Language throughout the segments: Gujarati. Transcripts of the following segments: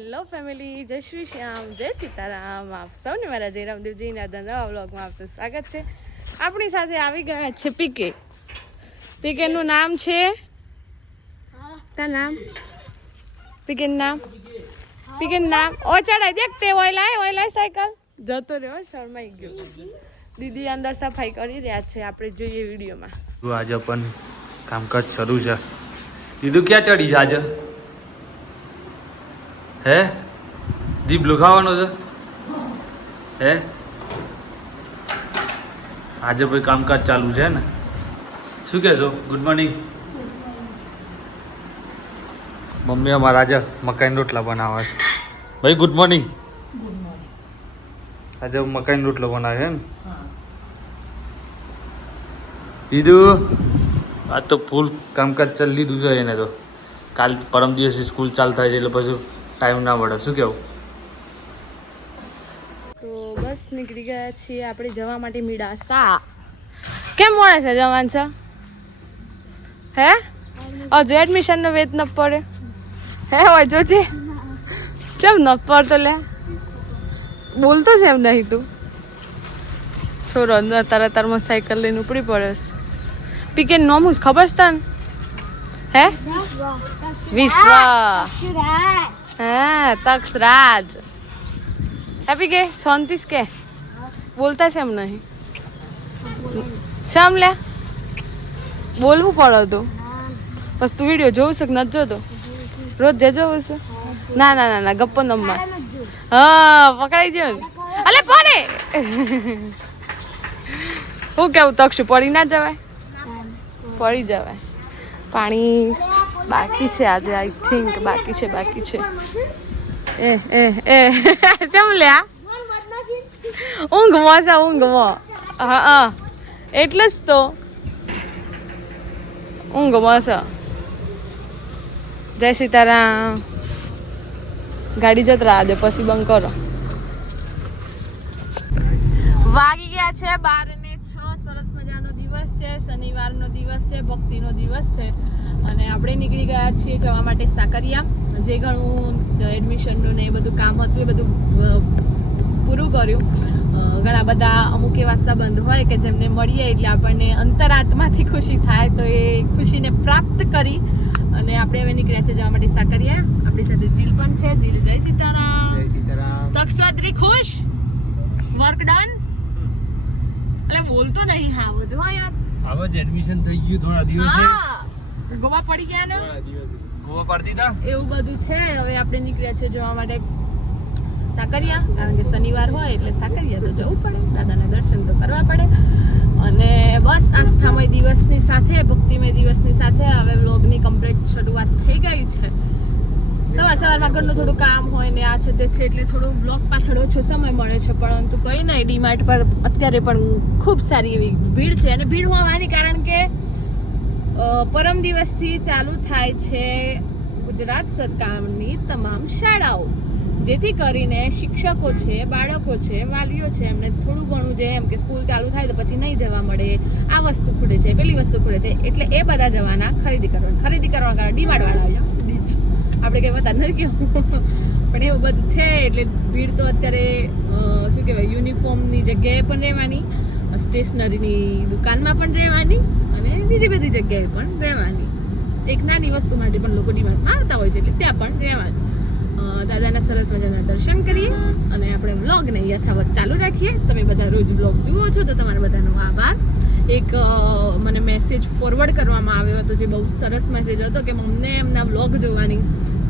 હેલો ફેમિલી, જય શ્રી શ્યામ, જય સીતારામ. આપ સૌને મારા જયરામદેવજીના નવા વ્લોગમાં આપનું સ્વાગત છે. આપણી સાથે આવી ગયા છે પીકે. પીકેનું નામ છે નામ પીકેનું નામ ઓ ચડાઈ દેખતે ઓયલાય સાયકલ જતો રહ્યો, શરમાઈ ગયો. દીદી અંદર સફાઈ કરી રહ્યા છે, આપણે જોઈએ વિડીયોમાં. આજે પણ કામકાજ શરૂ છે. દીદુ ક્યાં ચડી છે આજે? હે જીભ લુખાવાનો છે હે? આજે ભાઈ કામકાજ ચાલુ છે ને? શું કહેશો? Good morning. મમ્મી અમારા આજે મકાઈના રોટલા બનાવે છે. ભાઈ ગુડ મોર્નિંગ. આજે મકાઈનો રોટલો બનાવે ને દીદુ? આજ તો ફૂલ કામકાજ ચાલી લીધું છે એને તો. કાલ પરમ દિવસે સ્કૂલ ચાલુ થાય છે એટલે પછી ટાઈમ ના પડે. શું કેવું? તો બસ નીકળી ગયા છીએ આપણે જવા માટે મીડાસા. કેમ મોડે છે જવાન છે? હે હજુ એડમિશન નો વેત ન પડે હે? હોય જોજે ચમ ન પડતો લે, બોલતો છે એમ નહીં તું? છોરો તારમાં સાયકલ લઈને ઉપડી પડ્યો. પીકે નોમું ખબર છે તને? હે વિશ્વ હા તક્ષરાજ. હેપી કે શાંતિસ કે બોલતા છે એમ નહીં? શમ લે બોલવું પડે તો બસ. તું વિડીયો જોવું છે કે નથી જોતો? રોજ જે જોવું છે? ના ના ના ના ગપ્પો નંબર. હા પકડાઈ ગયો ને. અલે પડે હું કેવું તક્ષુ પડી ના જવાય? પડી જવાય. પાણી બાકી છે આજે, આઈ થિંક બાકી છે. એ ચમ લ્યા ઊંઘમાં હા એટલે જ તો ઊંઘમાં છે. જય સીતારામ. ગાડી જત રાહ દે પછી બંધ કરો. વાગી ગયા છે 12:06. સરસ મજાનો દિવસ છે, શનિવારનો દિવસ છે, ભક્તિનો દિવસ છે અને આપણે નીકળી ગયા છીએ જવા માટે સાકરિયા. જે ઘણું એડમિશનનું ને એ બધું કામ હતું એ બધું પૂરું કર્યું. ઘણા બધા અમુક એવા સંબંધ હોય કે જેમને મળીએ એટલે આપણને અંતરાત્માથી ખુશી થાય, તો એ ખુશીને પ્રાપ્ત કરી અને આપણે હવે નીકળ્યા છે જવા માટે સાકરિયા. આપણી સાથે જીલ પણ છે. જીલ જય સીતારામ. તક્ષ ચૌધરી ખુશ? Work done? એટલે બોલતો નહીં. હાવો જો યાર, હવે જ એડમિશન થઈ ગયું થોડા દિવસે. ગોવા પડી ગયા ને? ગોવા પડતી હતા એવું બધું છે. હવે આપણે નીકળ્યા છે જવા માટે સાકરિયા, કારણ કે શનિવાર હોય એટલે સાકરિયા તો જવું પડે, દાદાના દર્શન તો કરવા પડે. અને બસ આસ્થામય દિવસની સાથે, ભક્તિમય દિવસની સાથે હવે વ્લોગની કમ્પ્લીટ શરૂઆત થઈ ગઈ છે. સવારમાં ઘરનું થોડું કામ હોય ને આ છે તે છે એટલે થોડું વ્લોગ પાછળ ઓછો સમય મળે છે, પરંતુ કંઈ નહીં. ડીમાર્ટ પર અત્યારે પણ ખૂબ સારી એવી ભીડ છે અને ભીડ હોવાની કારણ કે પરમ દિવસથી ચાલુ થાય છે ગુજરાત સરકારની તમામ શાળાઓ, જેથી કરીને શિક્ષકો છે, બાળકો છે, વાલીઓ છે, એમને થોડું ઘણું જે એમ કે સ્કૂલ ચાલુ થાય તો પછી નહીં જવા મળે, આ વસ્તુ ખૂટે છે, પેલી વસ્તુ ખૂટે છે, એટલે એ બધા જવાના ખરીદી કરવા કારણ ડીમાર્ટ વાળા આવ્યા. આપણે કંઈ બતા નથી કેવું પણ એવું બધું છે. એટલે ભીડ તો અત્યારે શું કહેવાય, યુનિફોર્મની જગ્યાએ પણ રહેવાની, સ્ટેશનરીની દુકાનમાં પણ રહેવાની અને બીજી બધી જગ્યાએ પણ રહેવાની. એક નાની વસ્તુ માટે પણ લોકો ડીમાર્ટમાં આવતા હોય છે એટલે ત્યાં પણ રહેવાની. દાદાના સરસ મજાના દર્શન કરીએ અને આપણે વ્લોગને યથાવત ચાલુ રાખીએ. તમે બધા રોજ વ્લોગ જુઓ છો તો તમારા બધાનો આભાર. એક મને મેસેજ ફોરવર્ડ કરવામાં આવ્યો હતો જે બહુ સરસ મેસેજ હતો કે અમને એમના વ્લોગ જોવાની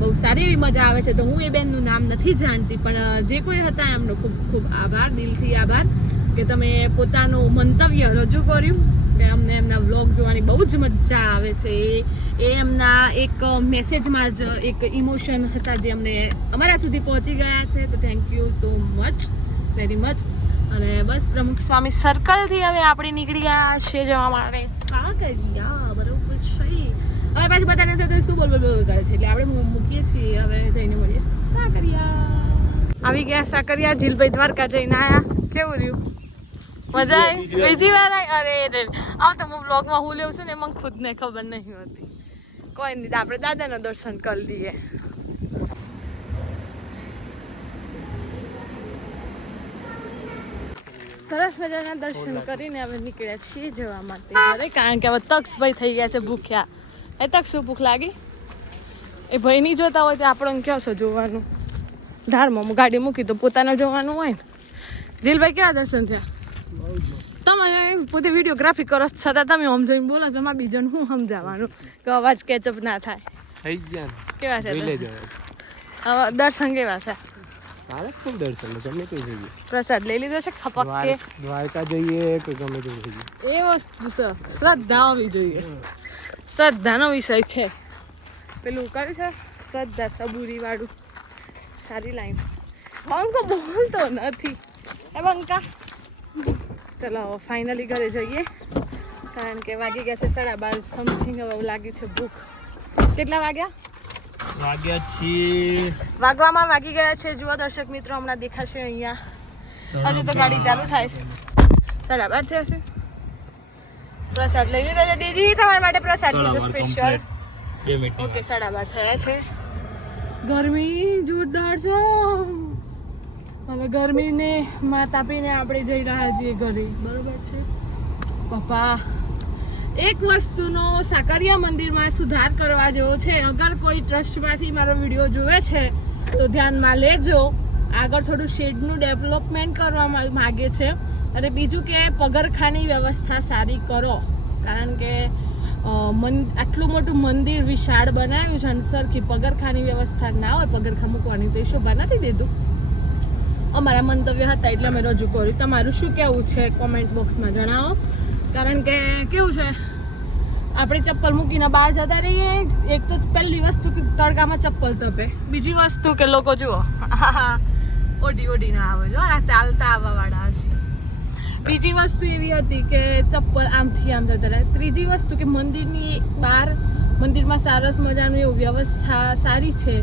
બહુ સારી એવી મજા આવે છે. તો હું એ બેનનું નામ નથી જાણતી, પણ જે કોઈ હતા એમનો ખૂબ ખૂબ આભાર, દિલથી આભાર કે તમે પોતાનું મંતવ્ય રજૂ કર્યું કે અમને એમના વ્લોગ જોવાની બહુ જ મજા આવે છે. એ એમના એક મેસેજમાં જ એક ઇમોશન હતા જે અમને અમારા સુધી પહોંચી ગયા છે. તો thank you so much, very much. અને બસ પ્રમુખ સ્વામી સર્કલથી હવે આપણે નીકળી ગયા છે જવા માટે સાકરિયા. બરોબર છે. હવે પાછું બધાને તો શું બોલ કરે છે એટલે આપણે મૂકીએ છીએ. હવે જઈને મળીએ સાકરિયા. આવી ગયા સાકરિયા. જીલભાઈ દ્વારકા જઈને આયા. કેવું રહ્યું? મજા આવી? બીજી વાર આવી? અરે આવ તો હું બ્લોગમાં હું લેવું છું ને મને ખુદને ખબર નહીં હોતી. કોઈ નહીં, આપણે દાદાના દર્શન કરી લઈએ. સરસ મજાના દર્શન કરીને હવે નીકળ્યા છીએ જવા માટે ઘરે, કારણ કે હવે તક્ષભાઈ થઈ ગયા છે ભૂખ્યા. એ તક્ષ શું ભૂખ લાગી? એ ભાઈ નહીં જોતા હોય તો આપણને કહો છો જોવાનું. ધારમાં ગાડી મૂકી તો પોતાને જોવાનું હોય ને. જીલભાઈ કેવા દર્શન થયા? તમે પોતે વિડીયોગ્રાફી કરો છતાં તમે આમ જોઈને બોલો તો એમાં બીજાને શું સમજાવવાનું કે અવાજ કેચઅપ ના થાય. થઈ ગયા કેવા છે લઈ દર્શન? જવાય દર્શન કેવા છે? સારા ખૂબ દર્શન ગમે તે થઈ ગયું પ્રસાદ લઈ લીધો છે ખપક કે? દ્વારકા જઈએ કે ગમે તે થઈ ગયું એ વસ્તુ છે, શ્રદ્ધા હોવી જોઈએ. શ્રદ્ધાનો વિષય છે. પેલું કર્યું છે શ્રદ્ધા સબૂરી વાળું, સારી લાઈન. બંકો બોલતો નથી એ બંકા. ચલો ફાઇનલી ઘરે જઈએ, કારણ કે વાગી ગયા છે 12:30 સમથિંગ. હવે લાગી છે ભૂખ. કેટલા વાગ્યા? વાગ્યા છીએ વાગવામાં વાગી ગયા છે. જુઓ દર્શક મિત્રો, હમણાં દેખાશે અહીંયા. હજુ તો ગાડી ચાલુ થાય છે. 12:30 થયા છે. પ્રસાદ લઈ લીધો છે દીદી, તમારા માટે પ્રસાદ લીધો સ્પેશિયલ. 2 મિનિટ ઓકે 12:30 થયા છે. ગરમી જોરદાર છે. હવે ગરમીને માત આપીને આપણે જઈ રહ્યા છીએ ઘરે, બરોબર છે પપ્પા. એક વસ્તુનો સાકરિયા મંદિરમાં સુધાર કરવા જેવો છે. અગર કોઈ ટ્રસ્ટમાંથી મારો વિડીયો જોવે છે તો ધ્યાનમાં લેજો. આગળ થોડું શેડનું ડેવલપમેન્ટ કરવા માગે છે, અને બીજું કે પગરખાની વ્યવસ્થા સારી કરો, કારણ કે આટલું મોટું મંદિર વિશાળ બનાવ્યું છે અને સરખી પગરખાની વ્યવસ્થા ના હોય, પગરખા મૂકવાની તો એ શોભા નથી દેતું. અમારા મંતવ્ય હતા એટલે અમે રજૂ કર્યું. તમારું શું કહેવું છે કોમેન્ટ બોક્સમાં જણાવો, કારણ કે કેવું છે આપણે ચપ્પલ મૂકીને બહાર જતા રહીએ. એક તો પહેલી વસ્તુ કે તડકામાં ચપ્પલ તપે, બીજી વસ્તુ કે લોકો જુઓ ઓડીને આવે જો આ ચાલતા આવવાવાળા હશે. બીજી વસ્તુ એવી હતી કે ચપ્પલ આમથી આમ જતા રહે. ત્રીજી વસ્તુ કે મંદિરની બહાર, મંદિરમાં સરસ મજાનું એવું વ્યવસ્થા સારી છે,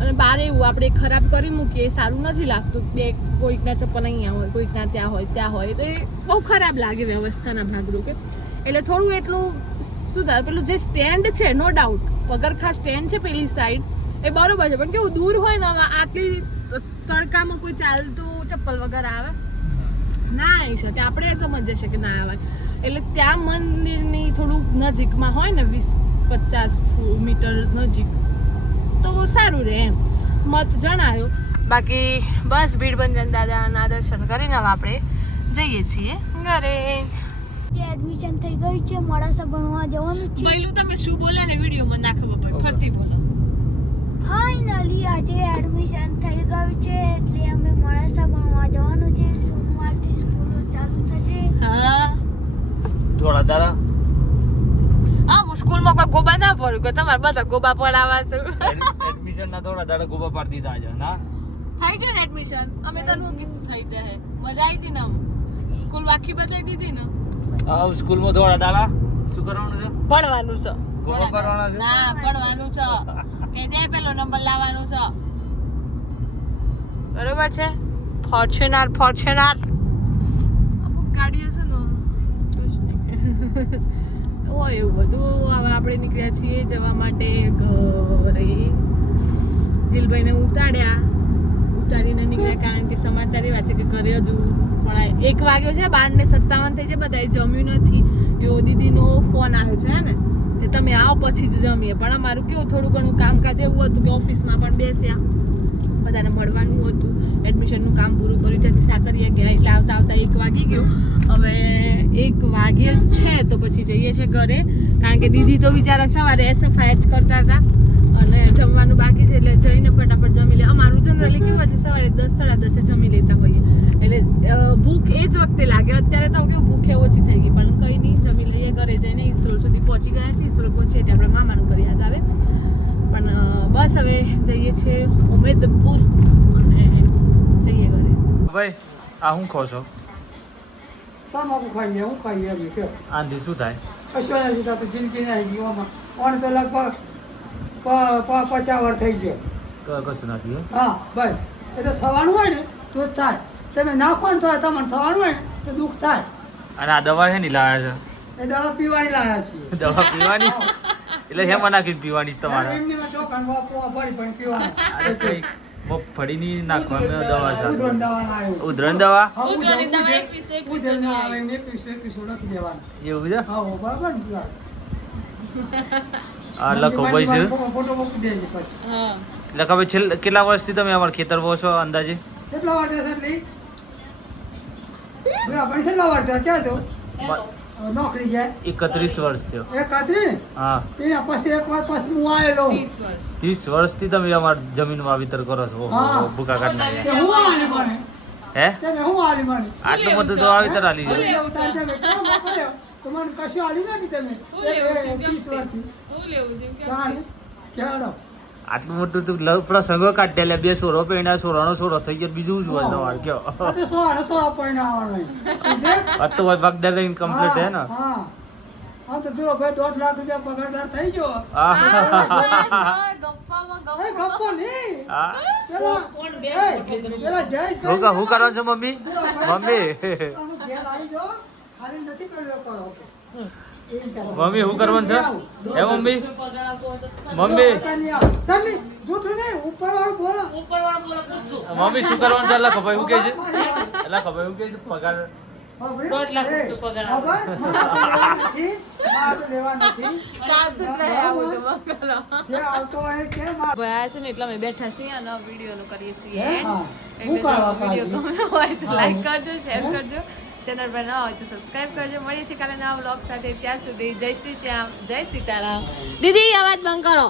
અને બહાર એવું આપણે ખરાબ કરી મૂકીએ એ સારું નથી લાગતું. બે કોઈકના ચપ્પલ અહીંયા હોય, કોઈકના ત્યાં હોય તો એ બહુ ખરાબ લાગે વ્યવસ્થાના ભાગરૂપે. એટલે થોડું એટલું સુધાર. પેલું જે સ્ટેન્ડ છે, નો ડાઉટ પગરખા સ્ટેન્ડ છે પેલી સાઈડ, એ બરોબર છે, પણ કેવું દૂર હોય ને, આટલી તડકામાં કોઈ ચાલતું ચપ્પલ વગર આવે ના આવી શકે. આપણે સમજીએ છે કે ના આવે. એટલે ત્યાં મંદિરની થોડુંક નજીકમાં હોય ને, 20-50 મીટર નજીક તો સારું રહે એમ મત જણાયો. બાકી બસ ભીડભંજન દાદાના દર્શન કરીને હવે આપણે જઈએ છીએ ઘરે. એડમિશન થઈ ગયું છે, મોડાસા ભણવા જવાનું છે. પહેલું તમે શું બોલે ને વિડીયોમાં ના ખબર પડે, ફરતી બોલો. ફાઇનલી આજે એડમિશન થઈ ગયું છે, એટલે અમે મોડાસા ભણવા જવાનું છે. સોમવારથી સ્કૂલો ચાલુ થશે. હા થોડા તારા હું સ્કૂલમાં કોઈ ગોબા ના પડ્યું કે તમારે બધા ગોબા પડાવવા છે. એડમિશન ના થોડા તારા ગોબા પાડી દીધા છે ના થઈ ગયું ને એડમિશન? અમે તને કીધું થઈ જાય. મજા આવી હતી ને? સ્કૂલ આખી બતાવી દીધી ને? સ્કૂલમાં થોડા તારા શું કરવાનું છે? ભણવાનું છે. ગોબા કરવાના છે? ના ભણવાનું છે. કે દે પેલો નંબર લાવવાનું છે, બરોબર છે? ફોર્ચ્યુનર અમુક ગાડીઓ છે ને હોય એવું બધું. હવે આપણે નીકળ્યા છીએ જવા માટે ઘરે. જીલભાઈને ઉતારીને નીકળ્યા, કારણ કે સમાચાર એવા છે કે ઘરે હજુ પણ 1 વાગ્યો છે, 12:57 થઈ છે, બધાએ જમ્યું નથી. એવો દીદીનો ફોન આવ્યો છે ને કે તમે આવો પછી જ જમીએ. પણ અમારું કેવું થોડું ઘણું કામકાજ એવું હતું કે ઓફિસમાં પણ બેસ્યા, બધાને મળવાનું હતું, એડમિશનનું કામ પૂરું કર્યું, ત્યાંથી સાકરિયા ગયા, એટલે આવતા 1 વાગી ગયો. હવે 1 વાગ્યે છે તો પછી જઈએ છીએ ઘરે, કારણ કે દીદી તો બિચારા સવારે SFI જ કરતા હતા અને જમવાનું બાકી છે, એટલે જઈને ફટાફટ જમી લે. અમારું જનરલી કેવું છે સવારે 10-10:30 જમી લેતા હોઈએ, એટલે ભૂખ એ જ વખતે લાગે. અત્યારે તો કેવું ભૂખે ઓછી થઈ ગઈ, પણ કંઈ નહીં, જમી લઈએ. ઘરે જઈને ઈસરોલ સુધી પહોંચી ગયા છે. ઈસરોલ પહોંચીએ એટલે આપણા મામાનું ઘર યાદ આવે. પણ બસ હવે જઈએ છીએ ઉમેદપુર અને જઈએ ઘરે. ભાઈ આ હું ખો છો? તમાકુ ખાઈએ, હું ખાઈએ એમ કે આંધી શું થાય? કશું નથી થતું, જિંદગી નહીં જીવામાં. પણ તો લગભગ 50 વર્ષ થઈ ગયો. તો કશું નથી હે? હા બસ, એ તો થવાનું હોય ને તો જ થાય. તમે નાખો ને તો તમને થવાનું હોય ને તો દુઃખ થાય. અને આ દવા છે ને લાયા એ દવા પીવાની લાયા છીએ. છે? દવા પીવાની એટલે હેમાં નાખીને પીવાની છે તમારે? એમની માં ચોખાને વાપરવા પડી પણ પીવાની. અરે કઈ મગફળીની નાખવામાં દવા છે ઉધરણ દવા લાવ્યો. ઉધરણ દવા હા, ઉધરણની દવા ઉધરણ 21 ઉધરણ ની આવે આવી. ને 21 લખી દેવાના. એવું છે હા, બરાબર ને પેલા? આ લખો ભાઈ છે ફોટો મૂકી દેજે પછી. હા એટલે હવે કેટલા વર્ષથી તમે અમારા ખેતર વો છો અંદાજે કેટલા વાર થયા એટલી? આપણે કેટલા વાર થયા? ક્યાં છો? નોકરી જાય 31 વર્ષ થયો એક કાતરી ને હા તેના પછી એક વાર પછી હું આવેલો 30 વર્ષ 30 વર્ષથી તમે અમારી જમીન વાવેતર કરો છો ઓહો, હા. ભૂકા કાઢ નાખ્યા તે હું આલી મને હે તમે હું આલી મને આટલું બધું તો વાવેતર આલી હું જાય લેવું છે? તમે કેમ કર્યો? તમારે કશું આલી નથી તમે હું લેવું છે? 30 વર્ષથી હું લેવું છે? કેમ ચાલ ક્યાડો આટલું મોટું તું લવ પ્રસંગો કાઢે લે બે સોરો પેણા સોરાનો સોરો થઈ ગયો બીજું જ હોય તમારે કયો આ તો 100 પરિણામ આ તો ભાઈ ભાગદાર લઈને કમ્પ્લીટ હે ને હા આમ તો જો ભાઈ 1.5 લાખ રૂપિયા પગારદાર થઈ ગયો આ ગપ્પામાં એ ગપ્પો નહીં આ પેલા પેલા જયેશ હું હું કરવાનું છે મમ્મી મમ્મી અમુક ઘેર આવી જાઓ, ખાલી નથી કર્યો કરો કે. એમ કરો. મમ્મી શું કરવાનું છે હે મમ્મી મમ્મી ચાલી જૂઠું નહીં ઉપરવાળું બોલો મમ્મી શું કરવાનું છે અલ્લા ખબર શું કહે છે અલ્લા ખબર શું કહે છે પગાર ચાલતું જ રહે આવું તો બગલો. જે આવતો હોય કે માર- ભાઈ આ છે ને એટલા અમે બેઠા છીએ અને વિડીયોનું કરીએ છીએ હે? end. હા. એટલે હું કરવા જો વિડીયો કાઢી? ગમ્યો હોય તો હા. લાઈક કરજો શેર કરજો ચેનલ પર ના હોય તો સબસ્ક્રાઇબ કરજો મળીએ છીએ કાલે નવા વ્લોગ સાથે ત્યાં સુધી જય શ્રી શ્યામ જય સીતારામ દીદી અવાજ બંધ કરો